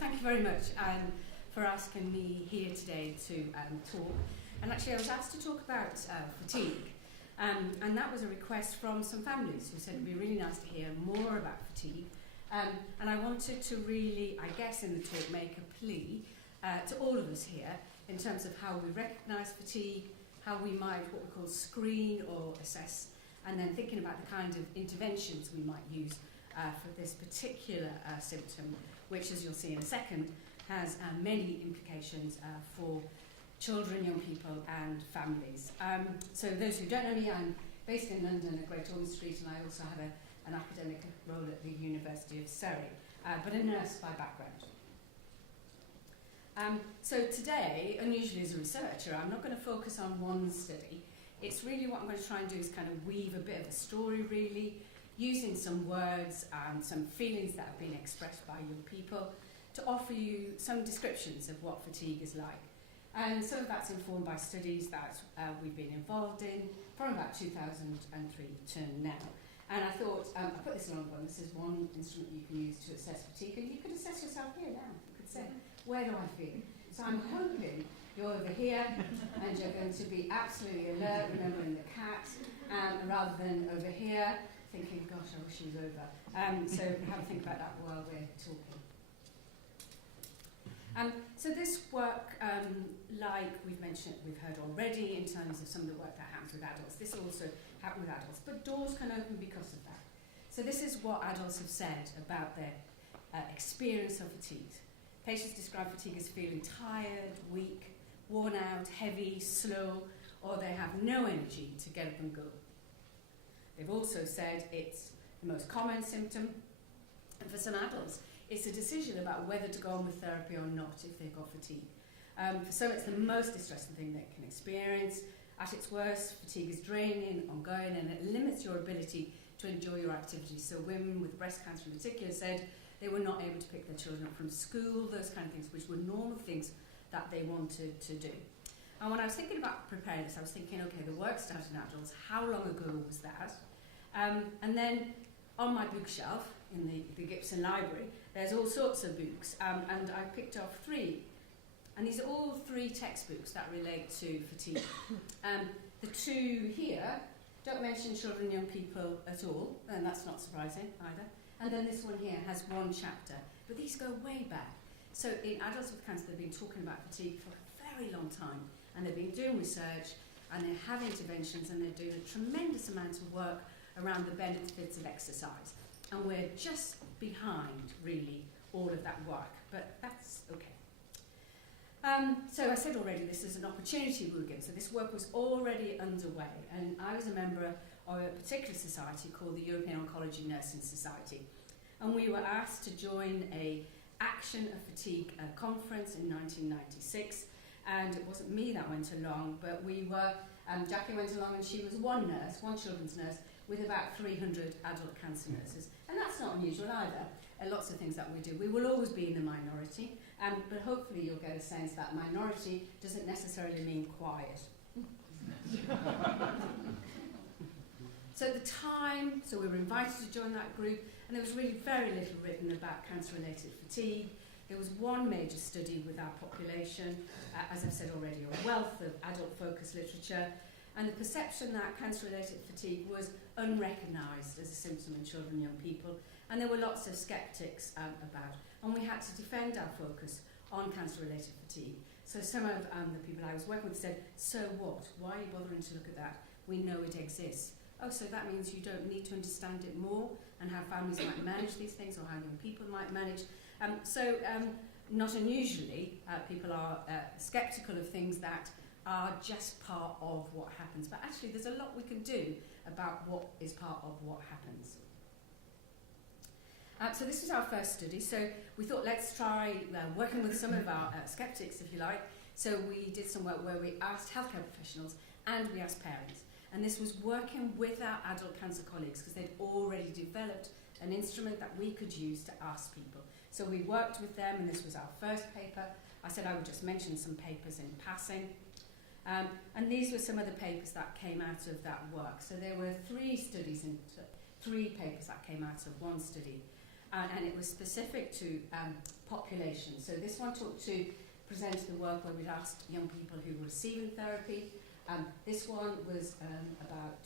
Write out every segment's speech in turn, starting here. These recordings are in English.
Thank you very much for asking me here today to talk. And actually I was asked to talk about fatigue, and that was a request from some families who said it would be really nice to hear more about fatigue. And I wanted to really, I guess in the talk, make a plea to all of us here in terms of how we recognise fatigue, how we might what we call screen or assess, and then thinking about the kind of interventions we might use for this particular symptom, which, as you'll see in a second, has many implications for children, young people and families. So those who don't know me, I'm based in London at Great Ormond Street, and I also have an academic role at the University of Surrey, but a nurse by background. So today, unusually as a researcher, I'm not going to focus on one study. It's really what I'm going to try and do is kind of weave a bit of a story, really, using some words and some feelings that have been expressed by young people to offer you some descriptions of what fatigue is like. And some of that's informed by studies that we've been involved in from about 2003 to now. And I thought, I put this along one, this is one instrument you can use to assess fatigue, and you could assess yourself here now. You could say, where do I feel? So I'm hoping you're over here and you're going to be absolutely alert, remembering the cat, rather than over here thinking, gosh, I wish he was over. So have a think about that while we're talking. So this work, like we've heard already in terms of some of the work that happens with adults, this also happens with adults, but doors can open because of that. So this is what adults have said about their experience of fatigue. Patients describe fatigue as feeling tired, weak, worn out, heavy, slow, or they have no energy to get up and go. They've also said it's the most common symptom, and for some adults, it's a decision about whether to go on with therapy or not if they've got fatigue. For some, it's the most distressing thing they can experience. At its worst, fatigue is draining, ongoing, and it limits your ability to enjoy your activities. So women with breast cancer in particular said they were not able to pick their children up from school, those kind of things, which were normal things that they wanted to do. And when I was thinking about preparing this, I was thinking, okay, the work started in adults, how long ago was that? And then on my bookshelf in the Gibson library, there's all sorts of books, and I picked off 3. And these are all 3 textbooks that relate to fatigue. The 2 here don't mention children and young people at all, and that's not surprising either. And then this one here has 1 chapter, but these go way back. So in adults with cancer, they've been talking about fatigue for a very long time, and they've been doing research, and they have interventions, and they're doing a tremendous amount of work around the benefits of exercise. And we're just behind, really, all of that work, but that's okay. So I said already, this is an opportunity we were given. So this work was already underway, and I was a member of a particular society called the European Oncology Nursing Society. And we were asked to join a Action of Fatigue conference in 1996, and it wasn't me that went along, but we were, Jackie went along, and she was one children's nurse, with about 300 adult cancer nurses. And that's not unusual either. Lots of things that we do. We will always be in the minority, but hopefully you'll get a sense that minority doesn't necessarily mean quiet. So at the time, so we were invited to join that group, and there was really very little written about cancer-related fatigue. There was one major study with our population, as I've said already, a wealth of adult-focused literature, and the perception that cancer-related fatigue was unrecognised as a symptom in children and young people, and there were lots of sceptics about. And we had to defend our focus on cancer-related fatigue. So some of the people I was working with said, so what? Why are you bothering to look at that? We know it exists. Oh, so that means you don't need to understand it more, and how families might manage these things, or how young people might manage. Not unusually, people are sceptical of things that are just part of what happens. But actually, there's a lot we can do about what is part of what happens. So this was our first study. So we thought, let's try working with some of our sceptics, if you like. So we did some work where we asked healthcare professionals and we asked parents. And this was working with our adult cancer colleagues, because they'd already developed an instrument that we could use to ask people. So we worked with them, and this was our first paper. I said I would just mention some papers in passing. And these were some of the papers that came out of that work. So there were 3 studies and 3 papers that came out of one study. and it was specific to population. So this one presented the work where we'd asked young people who were receiving therapy. This one was about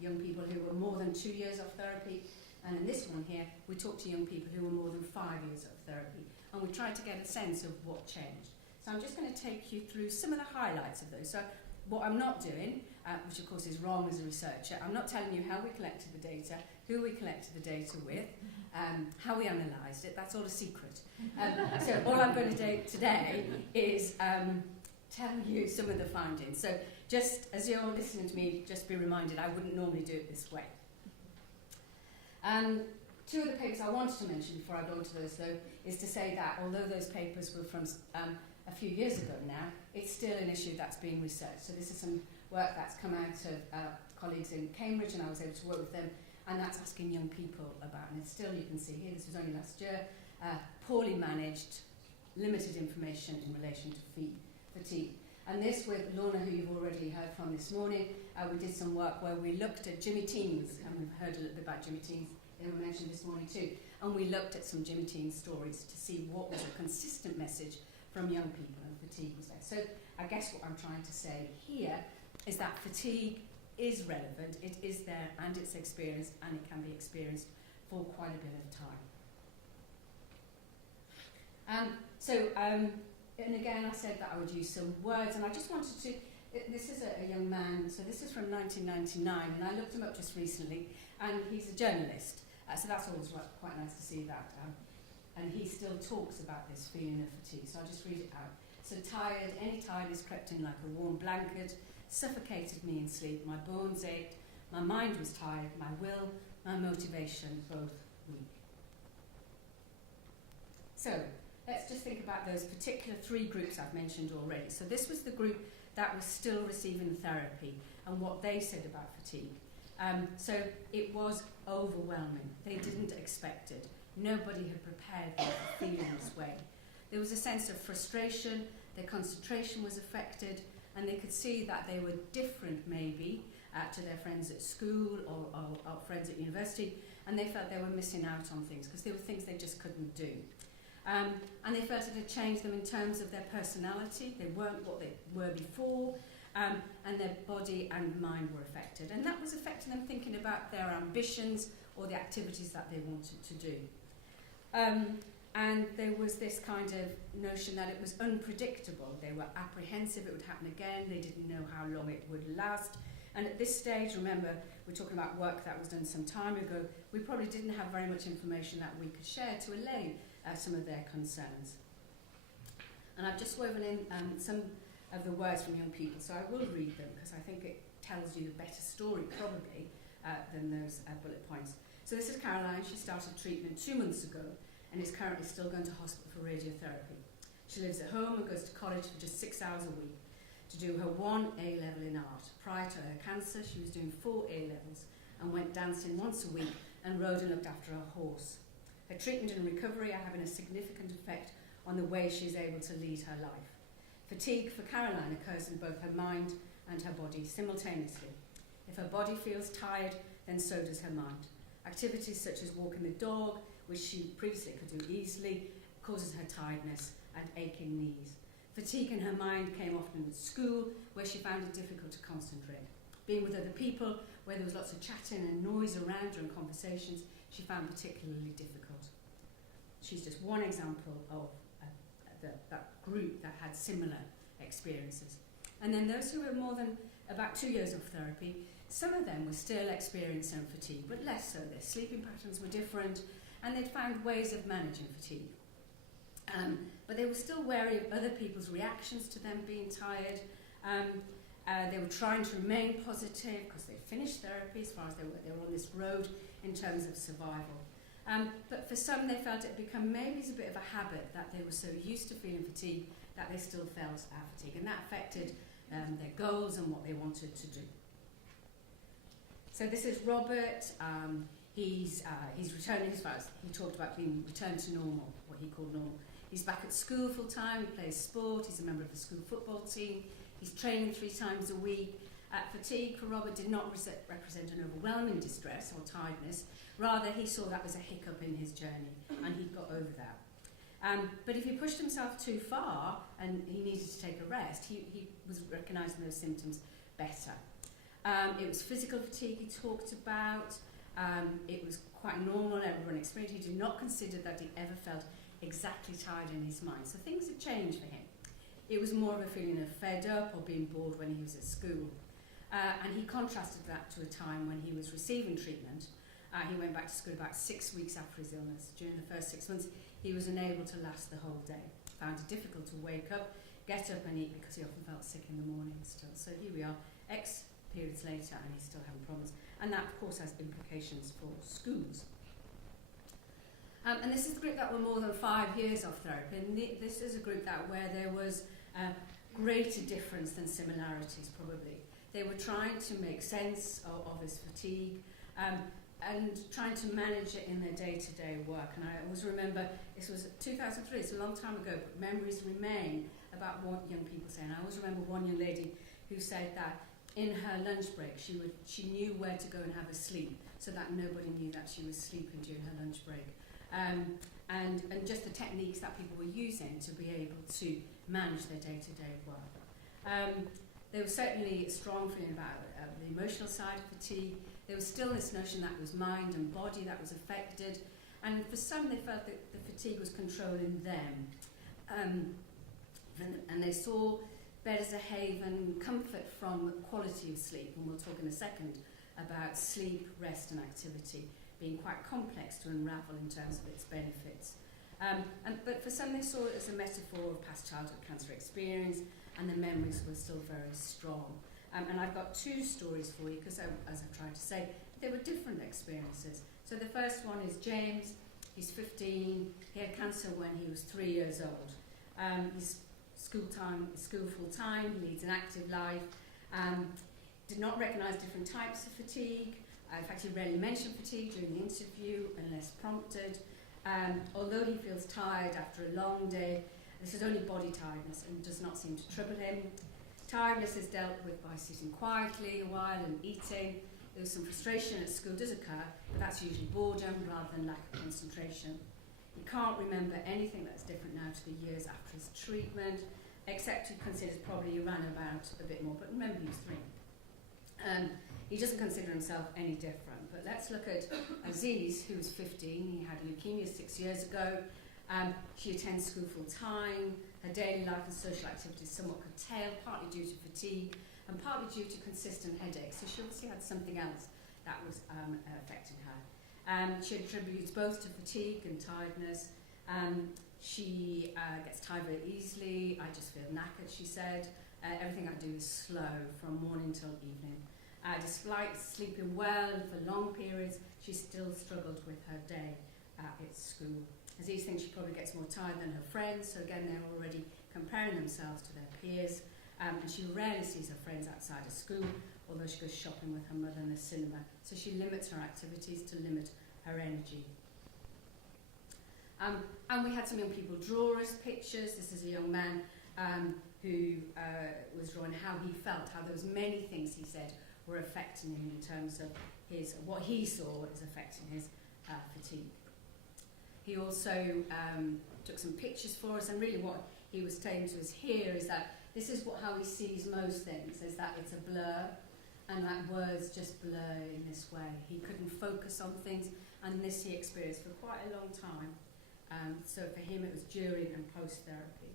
young people who were more than 2 years of therapy. And in this one here, we talked to young people who were more than 5 years of therapy. And we tried to get a sense of what changed. So I'm just going to take you through some of the highlights of those. So what I'm not doing, which of course is wrong as a researcher, I'm not telling you how we collected the data, who we collected the data with, how we analysed it. That's all a secret. So all I'm going to do today is tell you some of the findings. So just as you're listening to me, just be reminded I wouldn't normally do it this way. Two of the papers I wanted to mention before I go into those, though, is to say that although those papers were from a few years ago now, it's still an issue that's being researched. So this is some work that's come out of colleagues in Cambridge, and I was able to work with them, and that's asking young people about, and it's still, you can see here, this was only last year, poorly managed, limited information in relation to fatigue. And this with Lorna, who you've already heard from this morning, we did some work where we looked at Jimmy Teens, and we've heard a little bit about Jimmy Teens, they were mentioned this morning too, and we looked at some Jimmy Teens stories to see what was a consistent message from young people, and fatigue was there. So I guess what I'm trying to say here is that fatigue is relevant, it is there, and it's experienced, and it can be experienced for quite a bit of time. And again, I said that I would use some words, and I just wanted to, this is a young man, so this is from 1999, and I looked him up just recently, and he's a journalist, so that's always quite nice to see that. And he still talks about this feeling of fatigue, so I'll just read it out. So tired, any tiredness crept in like a warm blanket, suffocated me in sleep, my bones ached, my mind was tired, my will, my motivation, both weak. So, let's just think about those particular three groups I've mentioned already. So this was the group that was still receiving therapy and what they said about fatigue. So it was overwhelming. They didn't expect it. Nobody had prepared them for feeling this way. There was a sense of frustration, their concentration was affected, and they could see that they were different maybe to their friends at school or friends at university, and they felt they were missing out on things because there were things they just couldn't do. And they felt it had changed them in terms of their personality. They weren't what they were before, and their body and mind were affected. And that was affecting them thinking about their ambitions or the activities that they wanted to do. And there was this kind of notion that it was unpredictable. They were apprehensive it would happen again. They didn't know how long it would last. And at this stage, remember, we're talking about work that was done some time ago, we probably didn't have very much information that we could share to allay some of their concerns. And I've just woven in some of the words from young people, so I will read them because I think it tells you a better story probably than those bullet points. So this is Caroline. She started treatment 2 months ago and is currently still going to hospital for radiotherapy. She lives at home and goes to college for just 6 hours a week to do her 1 A-level in art. Prior to her cancer, she was doing 4 A-levels and went dancing once a week and rode and looked after her horse. Her treatment and recovery are having a significant effect on the way she is able to lead her life. Fatigue for Caroline occurs in both her mind and her body simultaneously. If her body feels tired, then so does her mind. Activities such as walking the dog, which she previously could do easily, causes her tiredness and aching knees. Fatigue in her mind came often at school, where she found it difficult to concentrate. Being with other people, where there was lots of chatting and noise around her and conversations, she found particularly difficult. She's just one example of that group that had similar experiences. And then those who were more than about 2 years of therapy, some of them were still experiencing fatigue, but less so. Their sleeping patterns were different, and they'd found ways of managing fatigue. But they were still wary of other people's reactions to them being tired. They were trying to remain positive because they finished therapy as far as they were on this road in terms of survival. But for some, they felt it had become maybe as a bit of a habit that they were so used to feeling fatigue that they still felt fatigue, and that affected their goals and what they wanted to do. So this is Robert. He's returning as far as he talked about being returned to normal, what he called normal. He's back at school full time, he plays sport, he's a member of the school football team, he's training 3 times a week, Fatigue for Robert did not represent an overwhelming distress or tiredness. Rather, he saw that as a hiccup in his journey, and he got over that. But if he pushed himself too far and he needed to take a rest, he was recognising those symptoms better. It was physical fatigue he talked about. It was quite normal, everyone experienced. He did not consider that he ever felt exactly tired in his mind. So things had changed for him. It was more of a feeling of fed up or being bored when he was at school. And he contrasted that to a time when he was receiving treatment. He went back to school about 6 weeks after his illness. During the first 6 months, he was unable to last the whole day. Found it difficult to wake up, get up and eat because he often felt sick in the morning still. So here we are, X periods later, and he's still having problems. And that, of course, has implications for schools. And this is the group that were more than 5 years off therapy. And this is a group where there was greater difference than similarities, probably. They were trying to make sense of his fatigue and trying to manage it in their day-to-day work. And I always remember, this was 2003, it's a long time ago, but memories remain about what young people say. And I always remember one young lady who said that in her lunch break, she knew where to go and have a sleep, so that nobody knew that she was sleeping during her lunch break. And just the techniques that people were using to be able to manage their day-to-day work. There was certainly a strong feeling about the emotional side of fatigue. There was still this notion that it was mind and body that was affected, and for some they felt that the fatigue was controlling them. And they saw bed as a haven, comfort from quality of sleep, and we'll talk in a second about sleep, rest and activity being quite complex to unravel in terms of its benefits. But for some they saw it as a metaphor of past childhood cancer experience, and the memories were still very strong. And I've got 2 stories for you, because as I've tried to say, they were different experiences. So the first one is James. He's 15. He had cancer when he was 3 years old. He's school full-time, he leads an active life, did not recognise different types of fatigue. In fact, he rarely mentioned fatigue during the interview unless prompted. Although he feels tired after a long day, this is only body tiredness and does not seem to trouble him. Tiredness is dealt with by sitting quietly a while and eating. There's some frustration at school does occur, but that's usually boredom rather than lack of concentration. He can't remember anything that's different now to the years after his treatment, except he considers probably he ran about a bit more, but remember he was 3. He doesn't consider himself any different. But let's look at Aziz, who was 15. He had leukemia 6 years ago. She attends school full time. Her daily life and social activities somewhat curtailed, partly due to fatigue and partly due to consistent headaches. So she obviously had something else that was affecting her. She attributes both to fatigue and tiredness. She gets tired very easily. I just feel knackered, she said. Everything I do is slow from morning till evening. Despite sleeping well for long periods, she still struggled with her day at school. Aziz thinks she probably gets more tired than her friends, so again they're already comparing themselves to their peers. And she rarely sees her friends outside of school, although she goes shopping with her mother in the cinema. So she limits her activities to limit her energy. And we had some young people draw us pictures. This is a young man who was drawing how he felt, how there was many things he said were affecting him in terms of what he saw as affecting his fatigue. He also took some pictures for us, and really what he was saying to us here is that this is how he sees most things, is that it's a blur, and that words just blur in this way. He couldn't focus on things, and this he experienced for quite a long time. So for him it was during and post-therapy.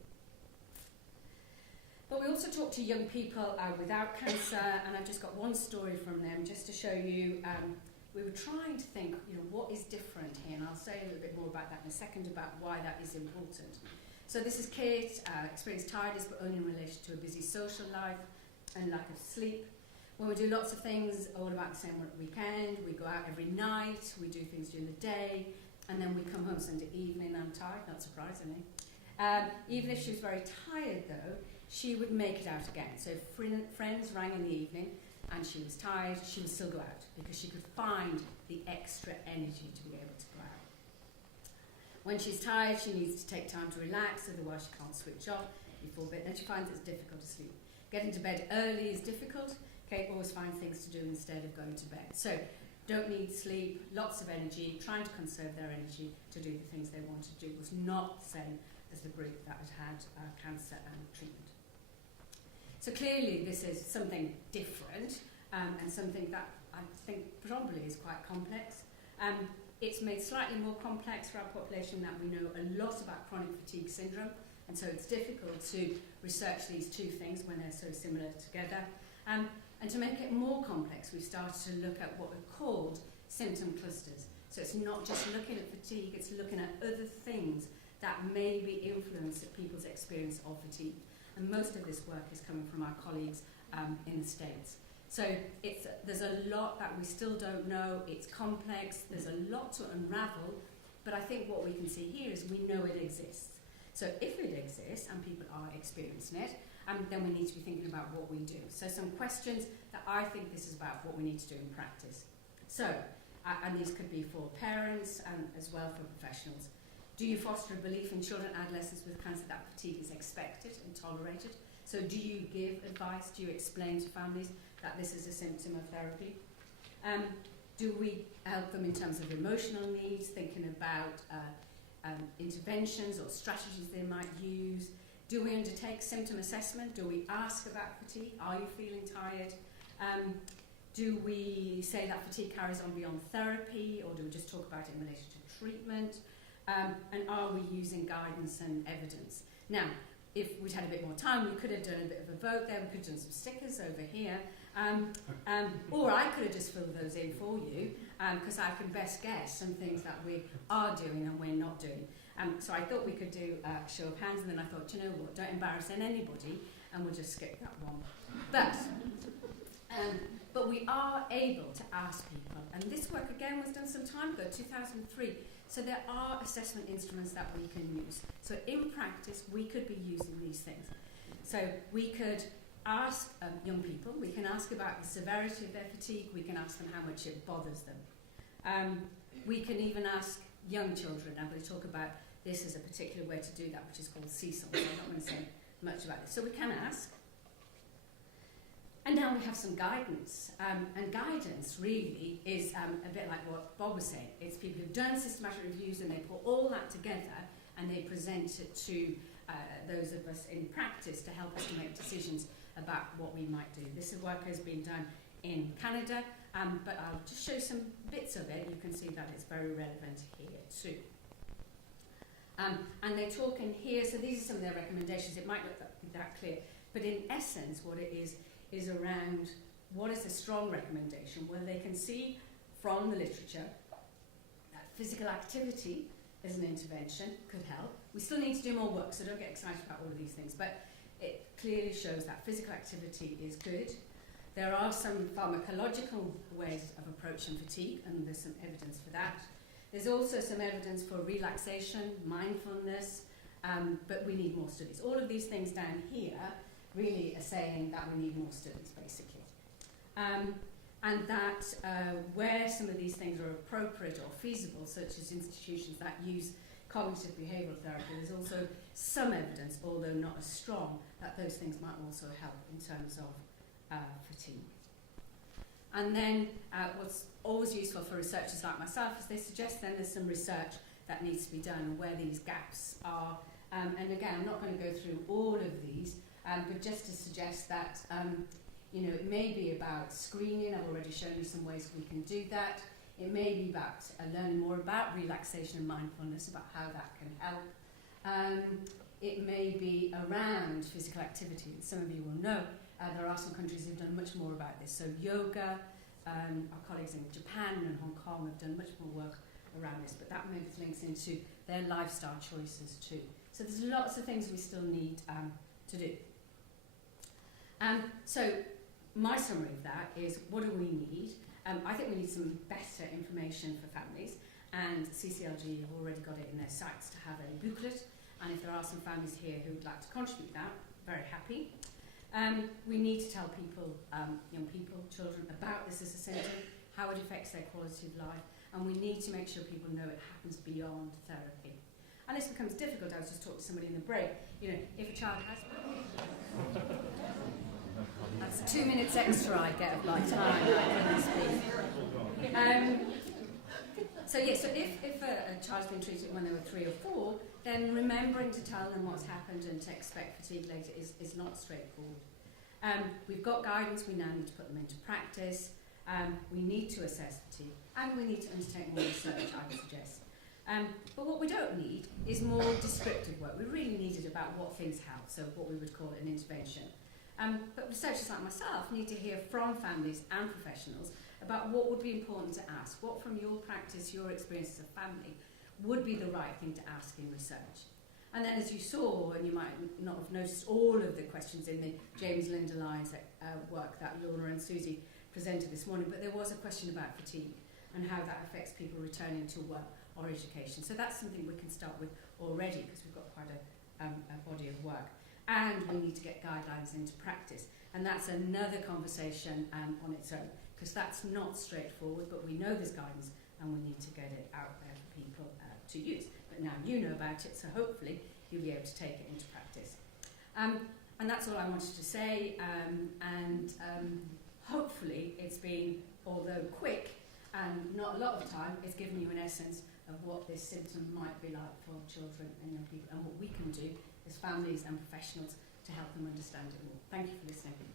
But we also talked to young people without cancer, and I've just got one story from them just to show you. We were trying to think, what is different here, and I'll say a little bit more about that in a second, about why that is important. So this is Kate, experienced tiredness, but only in relation to a busy social life and lack of sleep. When we do lots of things all about the same weekend, we go out every night, we do things during the day, and then we come home Sunday evening, I'm tired, not surprisingly. Even if she was very tired though, she would make it out again. So if friends rang in the evening and she was tired, she would still go out because she could find the extra energy to be able to go out. When she's tired, she needs to take time to relax, otherwise she can't switch off before bed. Then she finds it's difficult to sleep. Getting to bed early is difficult Okay, always find things to do instead of going to bed. So don't need sleep, lots of energy, trying to conserve their energy to do the things they want to do was not the same as the group that had cancer and treatment. So clearly this is something different and something that I think probably is quite complex. It's made slightly more complex for our population that we know a lot about chronic fatigue syndrome, and so it's difficult to research these two things when they're so similar together. And to make it more complex, we've started to look at what are called symptom clusters. So it's not just looking at fatigue, it's looking at other things that maybe influence people's experience of fatigue. And most of this work is coming from our colleagues in the States. So there's a lot that we still don't know, it's complex, there's a lot to unravel, but I think what we can see here is we know it exists. So if it exists and people are experiencing it, then we need to be thinking about what we do. So some questions that I think this is about what we need to do in practice. So, and these could be for parents and as well for professionals. Do you foster a belief in children and adolescents with cancer that fatigue is expected and tolerated? So do you give advice, do you explain to families that this is a symptom of therapy? Do we help them in terms of emotional needs, thinking about interventions or strategies they might use? Do we undertake symptom assessment? Do we ask about fatigue? Are you feeling tired? Do we say that fatigue carries on beyond therapy, or do we just talk about it in relation to treatment? And are we using guidance and evidence? Now, if we'd had a bit more time, we could have done a bit of a vote there, we could have done some stickers over here, or I could have just filled those in for you, because I can best guess some things that we are doing and we're not doing. So I thought we could do a show of hands, and then I thought, you know what, don't embarrass anybody, and we'll just skip that one. But we are able to ask people, and this work again was done some time ago, 2003, so there are assessment instruments that we can use. So in practice, we could be using these things. So we could ask young people, we can ask about the severity of their fatigue, we can ask them how much it bothers them. We can even ask young children, and we'll talk about this as a particular way to do that, which is called CCLG, so I'm not going to say much about this. So we can ask. And now we have some guidance. And guidance really is a bit like what Bob was saying. It's people who've done systematic reviews and they put all that together and they present it to those of us in practice to help us to make decisions about what we might do. This work has been done in Canada, but I'll just show some bits of it. You can see that it's very relevant here too. And they're talking here, so these are some of their recommendations. It might not be that clear, but in essence what it is around what is a strong recommendation, where they can see from the literature that physical activity as an intervention could help. We still need to do more work, so don't get excited about all of these things, but it clearly shows that physical activity is good. There are some pharmacological ways of approaching fatigue, and there's some evidence for that. There's also some evidence for relaxation, mindfulness, but we need more studies. All of these things down here really are saying that we need more studies, basically. And that where some of these things are appropriate or feasible, such as institutions that use cognitive behavioural therapy, there's also some evidence, although not as strong, that those things might also help in terms of fatigue. And then what's always useful for researchers like myself is they suggest then there's some research that needs to be done where these gaps are. And again, I'm not going to go through all of these, but just to suggest that it may be about screening. I've already shown you some ways we can do that. It may be about learning more about relaxation and mindfulness, about how that can help. It may be around physical activity. Some of you will know there are some countries who've done much more about this. So yoga, our colleagues in Japan and Hong Kong have done much more work around this, but that maybe links into their lifestyle choices too. So there's lots of things we still need to do. So my summary of that is, what do we need? I think we need some better information for families, and CCLG have already got it in their sights to have a booklet, and if there are some families here who would like to contribute that, very happy. We need to tell people, young people, children, about this as a symptom, how it affects their quality of life, and we need to make sure people know it happens beyond therapy. And this becomes difficult. I was just talking to somebody in the break. If a child has... That's 2 minutes extra I get of my time. So if a child's been treated when they were 3 or 4, then remembering to tell them what's happened and to expect fatigue later is not straightforward. We've got guidance, we now need to put them into practice, we need to assess fatigue, and we need to undertake more research, I would suggest. But what we don't need is more descriptive work. We really need it about what things help, so what we would call an intervention. But researchers like myself need to hear from families and professionals about what would be important to ask, what from your practice, your experience as a family, would be the right thing to ask in research. And then as you saw, and you might not have noticed all of the questions in the James Linda Lyons work that Lorna and Susie presented this morning, but there was a question about fatigue and how that affects people returning to work or education. So that's something we can start with already, because we've got quite a body of work. And we need to get guidelines into practice. And that's another conversation on its own, because that's not straightforward, but we know there's guidance and we need to get it out there for people to use. But now you know about it, so hopefully you'll be able to take it into practice. And that's all I wanted to say, and hopefully it's been, although quick and not a lot of time, it's given you an essence of what this symptom might be like for children and young people, and what we can do as families and professionals to help them understand it more. Thank you for listening.